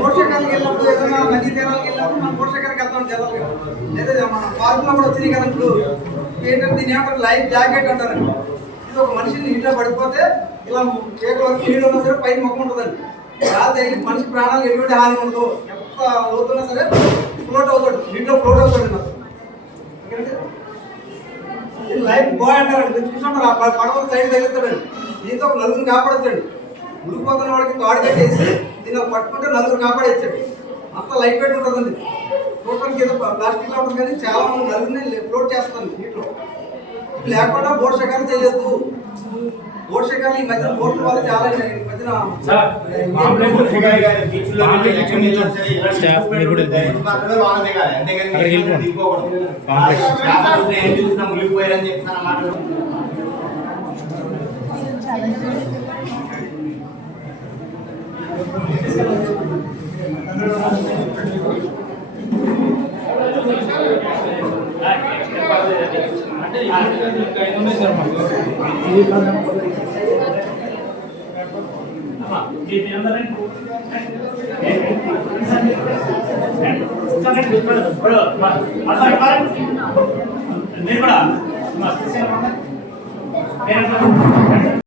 పోషకాలకు వెళ్ళినప్పుడు ఏదైనా నదీ తీరాలకు వెళ్ళినప్పుడు మనం పోషకాలకు వెళ్తాం జనాలుగా లేదా మన పార్కులో కూడా వచ్చినాయి కదా ఇప్పుడు ఏంటంటే దీని ఏమంటారు లైఫ్ జాకెట్ అంటారండి. ఇది ఒక మనిషిని నీటిలో పడిపోతే ఇలా కేకల వరకు నీళ్ళు ఉన్నా సరే పైన మొక్క ఉంటుందండి. రాత్రి మనిషి ప్రాణాలు ఎటువంటి హాని ఉండదు. ఎంత లోతున్నా సరే ఫ్లోట్ అవుతాడు, నీటిలో ఫ్లోట్ అవుతాడు. లైఫ్ బాయ్ అంటారండి. మీరు చూసుకుంటారు ఆ పడవలు సైడ్ తగులుతాడండి. దీంతో ఒక నలుగురిని కాపాడతాడు. మునిగిపోతున్న వాడికి తాడు కట్టేసి దీన్ని పట్టుకుంటే నలుగురు కాపాడేచ్చాడు. అంత లైట్ వెయిట్ ఉంటుందండి. చూడటానికి ఏదో ప్లాస్టిక్ ఉంటుంది కానీ చాలా మంది నలుగురిని ఫ్లోట్ చేస్తుంది నీటిలో. లేకుండా బోట్ షికారు చేయొద్దు. బోట్ షికారు ఈ మధ్యన బోట్ల వల్ల చాలా ఈ మధ్యన మునిగిపోయారని చెప్తాను. निर्मला